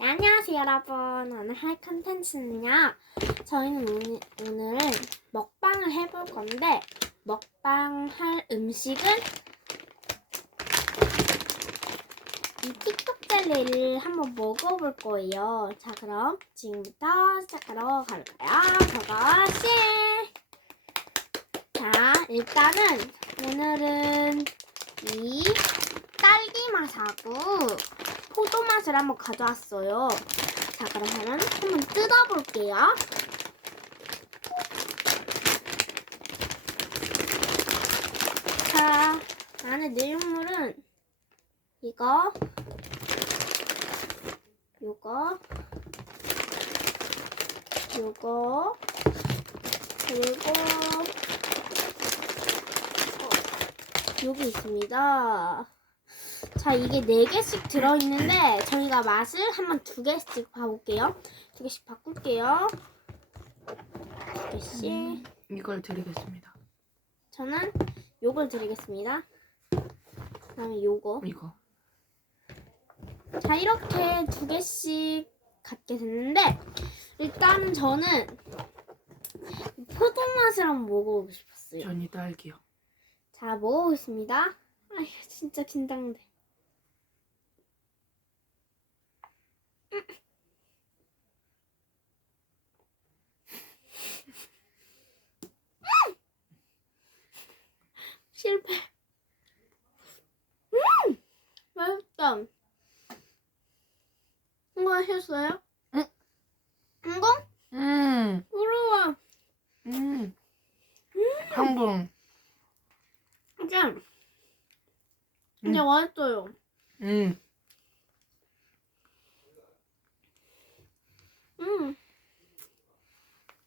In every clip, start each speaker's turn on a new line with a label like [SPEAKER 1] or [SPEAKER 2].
[SPEAKER 1] 네, 안녕하세요 여러분. 오늘 할 컨텐츠는요 저희는 오늘, 먹방을 해볼 건데 먹방 할 음식은 이 틱톡 젤리를 한번 먹어볼 거예요. 자 그럼 지금부터 시작하러 갈까요? 저것이! 자 일단은 오늘은 이 딸기 맛하고 포도 맛을 한번 가져왔어요. 자, 그러면 한번 뜯어볼게요. 자, 안에 내용물은 이거, 요거, 요거, 그리고 어, 여기 있습니다. 자, 이게 네개씩 들어있는데, 저희가 맛을 한번 두개씩 봐볼게요. 두개씩 바꿀게요. 두개씩
[SPEAKER 2] 이걸 드리겠습니다.
[SPEAKER 1] 저는 요걸 드리겠습니다. 그 다음에 요거.
[SPEAKER 2] 이거.
[SPEAKER 1] 자, 이렇게 두개씩 갖게 됐는데, 일단 저는 포도 맛을 한번 먹어보고 싶었어요.
[SPEAKER 2] 전이 딸기요.
[SPEAKER 1] 자, 먹어보겠습니다. 아휴, 진짜 긴장돼. 실패. 음! 맛있다. 이거 하셨어요?
[SPEAKER 2] 응.
[SPEAKER 1] 이거?
[SPEAKER 2] 음,
[SPEAKER 1] 부러워.
[SPEAKER 2] 음. 한분.
[SPEAKER 1] 진짜. 진짜 맛있어요.
[SPEAKER 2] 음.
[SPEAKER 1] 음.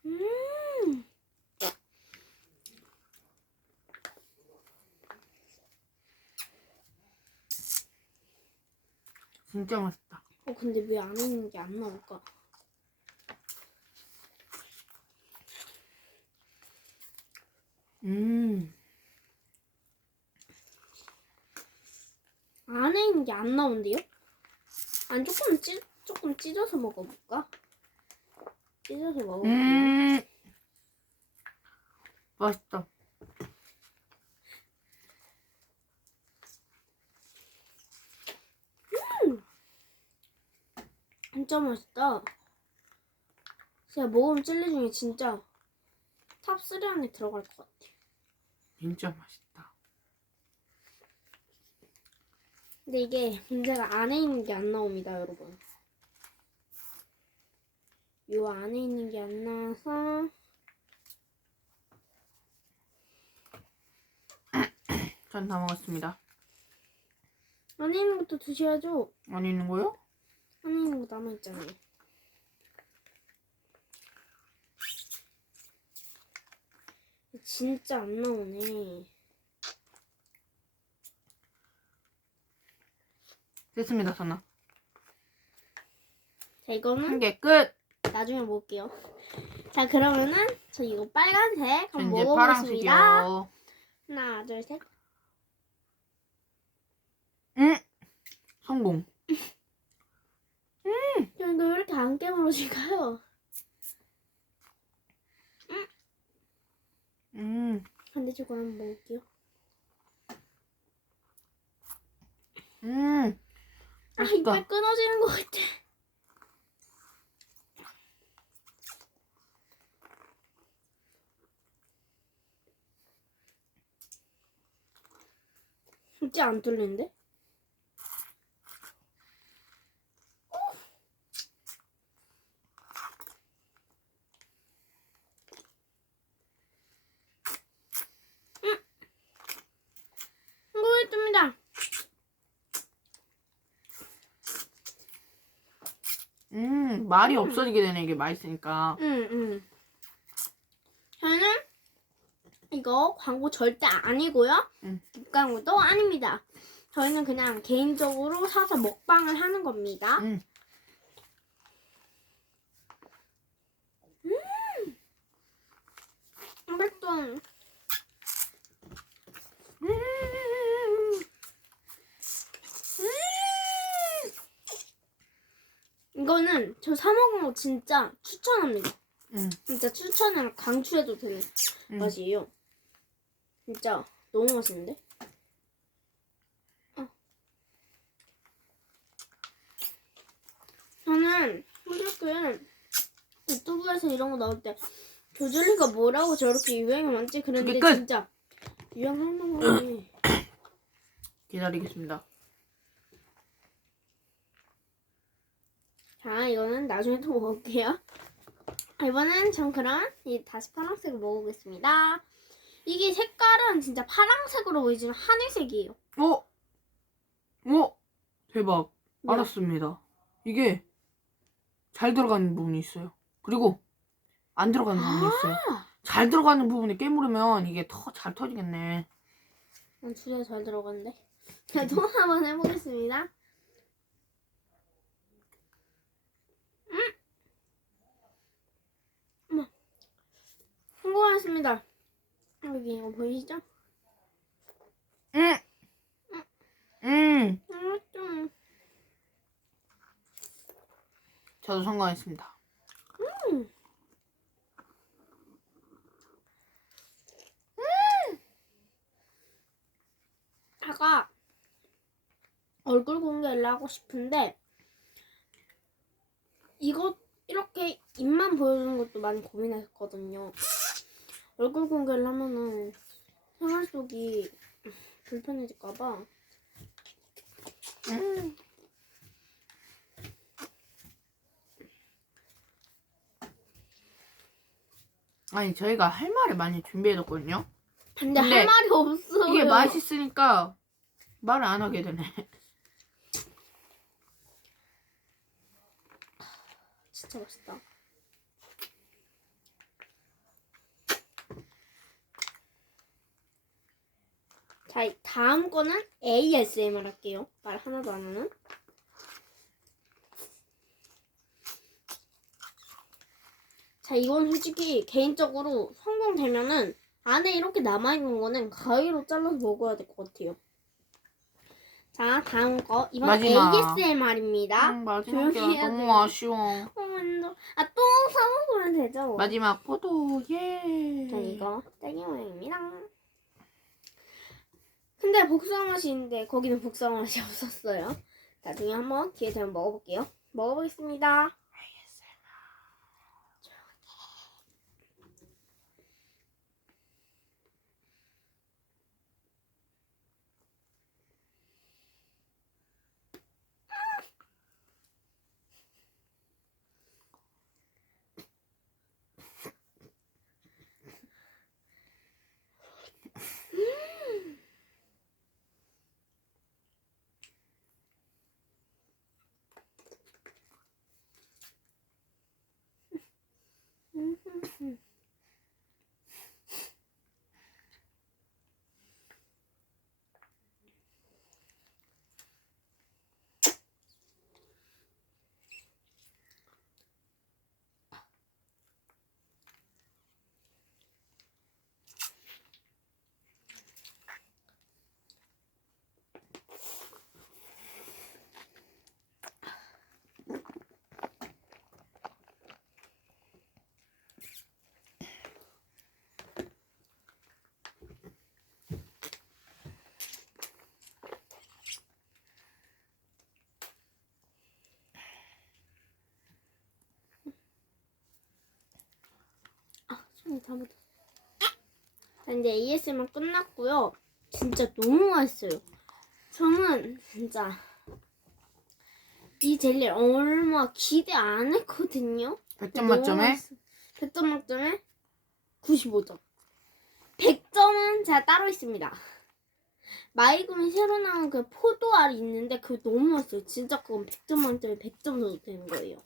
[SPEAKER 1] 음.
[SPEAKER 2] 진짜 맛있다.
[SPEAKER 1] 어, 근데 왜 안에 있는 게 안 나올까?
[SPEAKER 2] 음.
[SPEAKER 1] 안에 있는 게 안 나온대요? 아니, 조금 찢, 조금 찢어서 먹어볼까? 찢어서 먹어볼게요.
[SPEAKER 2] 음. 맛있다.
[SPEAKER 1] 진짜 맛있다. 제가 먹으면 젤리 중에 진짜 탑3 안에 들어갈 것 같아.
[SPEAKER 2] 진짜 맛있다.
[SPEAKER 1] 근데 이게 문제가 안에 있는 게 안 나옵니다, 여러분. 요 안에 있는 게 안 나와서
[SPEAKER 2] 전 다 먹었습니다.
[SPEAKER 1] 안에 있는 것도 드셔야죠.
[SPEAKER 2] 안 있는 거요?
[SPEAKER 1] 안에 있는 거 남아 있잖아요. 진짜 안 나오네.
[SPEAKER 2] 됐습니다, 전나.
[SPEAKER 1] 자, 이거는
[SPEAKER 2] 한 개 끝.
[SPEAKER 1] 나중에 먹을게요. 자, 그러면은 저 이거 빨간색
[SPEAKER 2] 전
[SPEAKER 1] 한번
[SPEAKER 2] 이제
[SPEAKER 1] 먹어보겠습니다.
[SPEAKER 2] 파란색이요.
[SPEAKER 1] 하나, 둘, 셋.
[SPEAKER 2] 음. 성공.
[SPEAKER 1] 저 이거 왜 이렇게 안 깨물어질까요?
[SPEAKER 2] 음.
[SPEAKER 1] 반대쪽으로 한번 먹을게요.
[SPEAKER 2] 음.
[SPEAKER 1] 아,
[SPEAKER 2] 맛있다.
[SPEAKER 1] 이빨 끊어지는 것 같아. 진짜 안 뚫리는데? 음. 성공했습니다.
[SPEAKER 2] 음. 말이 없어지게 되네, 이게 맛있으니까.
[SPEAKER 1] 응, 응. 저는 이거 광고 절대 아니고요.
[SPEAKER 2] 응.
[SPEAKER 1] 뒷광고도 아닙니다. 저희는 그냥 개인적으로 사서 먹방을 하는 겁니다.
[SPEAKER 2] 음.
[SPEAKER 1] 맛있어. 이거는 저 사 먹은 거 진짜 추천합니다.
[SPEAKER 2] 응.
[SPEAKER 1] 진짜 추천을 강추해도 되는
[SPEAKER 2] 응.
[SPEAKER 1] 맛이에요. 진짜 너무 맛있는데? 어. 저는 솔직히 유튜브에서 이런 거 나올 때 조절리가 뭐라고 저렇게 유행이 많지
[SPEAKER 2] 끝!
[SPEAKER 1] 진짜 유행할 만하네.
[SPEAKER 2] 기다리겠습니다.
[SPEAKER 1] 자, 이거는 나중에 또 먹을게요. 이번엔 전 그럼 이 다시 파란색을 먹어보겠습니다. 이게 색깔은 진짜 파란색으로 보이지만 하늘색이에요.
[SPEAKER 2] 어? 어? 대박.
[SPEAKER 1] 네.
[SPEAKER 2] 알았습니다. 이게 잘 들어가는 부분이 있어요. 그리고 안 들어가는 부분이 있어요. 잘 들어가는 부분에 깨물으면 이게 더 잘 터지겠네.
[SPEAKER 1] 난 두개 잘 들어갔는데. 자, 또 한번 해보겠습니다. 음! 어머. 성공하였습니다. 여기 이거 보이시죠?
[SPEAKER 2] 응. 응.
[SPEAKER 1] 음, 좀.
[SPEAKER 2] 저도 성공했습니다.
[SPEAKER 1] 아까 얼굴 공개를 하고 싶은데 이거 이렇게 입만 보여주는 것도 많이 고민했거든요. 얼굴 공개를 하면은 생활 속이 불편해질까봐.
[SPEAKER 2] 음. 아니 저희가 할 말을 많이 준비해뒀거든요.
[SPEAKER 1] 근데,
[SPEAKER 2] 근데
[SPEAKER 1] 할 말이 없어요.
[SPEAKER 2] 이게 맛있으니까 말을 안 하게 되네.
[SPEAKER 1] 진짜 맛있다. 자, 이 다음 거는 ASMR 할게요. 말 하나도 안 하는. 자, 이건 솔직히 개인적으로 성공되면은 안에 이렇게 남아있는 거는 가위로 잘라서 먹어야 될 것 같아요. 자, 다음 거. 이번
[SPEAKER 2] 마지막.
[SPEAKER 1] ASMR입니다.
[SPEAKER 2] 음, 마지막이야
[SPEAKER 1] 조용히 해야
[SPEAKER 2] 너무. 아쉬워.
[SPEAKER 1] 어. 아, 또 사먹으면 되죠?
[SPEAKER 2] 마지막 포도 예.
[SPEAKER 1] 자, 이거 딸기 모양입니다. 근데 복숭아 맛이 있는데 거기는 복숭아 맛이 없었어요. 나중에 한번 기회 되면 먹어볼게요. 먹어보겠습니다. 자, 이제 ASMR 끝났고요. 진짜 너무 맛있어요. 저는 진짜 이 젤리 얼마 기대 안 했거든요.
[SPEAKER 2] 100점 만점에
[SPEAKER 1] 100점 만점에 95점. 100점은 제가 따로 있습니다. 마이금이 새로 나온 그 포도알이 있는데 그거 너무 맛있어요. 진짜 그건 100점 만점에 100점 정도 되는 거예요.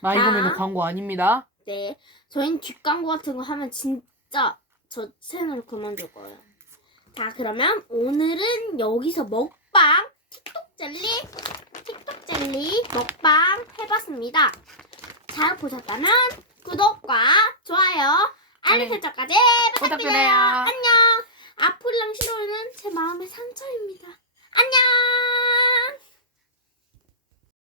[SPEAKER 2] 마이거미는
[SPEAKER 1] 아.
[SPEAKER 2] 광고 아닙니다.
[SPEAKER 1] 네. 저희는 뒷광고 같은 거 하면 진짜 저 채널 그만둘 거예요. 자, 그러면 오늘은 여기서 먹방 틱톡 젤리 틱톡 젤리 먹방 해봤습니다. 잘 보셨다면 구독과 좋아요, 알림
[SPEAKER 2] 알림
[SPEAKER 1] 설정까지 부탁드려요.
[SPEAKER 2] 부탁드려요.
[SPEAKER 1] 안녕. 아프리랑 싫어요는 제 마음의 상처입니다. 안녕.